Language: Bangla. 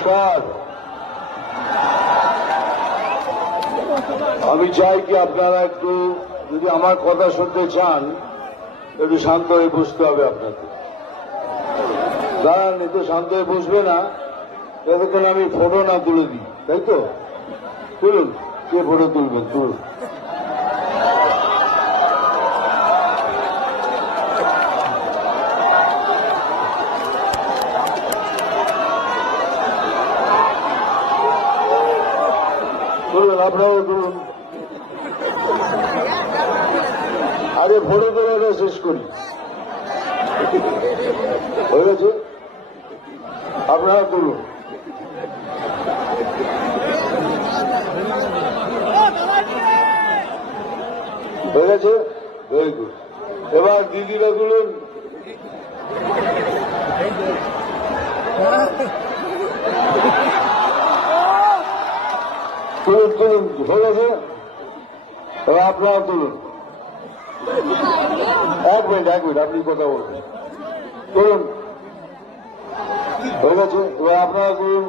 নমস্কার। আমি চাই কি আপনারা একটু যদি আমার কথা শুনতে চান একটু শান্ত হয়ে বসতে হবে আপনাকে। দাঁড়ান, একটু শান্ত হয়ে বসবে না ততক্ষণ আমি ফটো না তুলে দিই, তাই তো? তুলুন, কে ফটো তুলবেন তুলুন। তুলুন, আপনারাও তুলুন। আরে ফটো তোলাটা শেষ করি, হয়ে গেছে? আপনারা তুলুন। হয়ে গেছে, ভেরি গুড। এবার দিদিরা তুলুন। তুলুন তুলুন, হয়ে গেছে। এবার আপনারা তুলুন। এক মিনিট আপনি কথা বলবেন। তুলুন, হয়ে গেছে। এবার আপনারা তুলুন।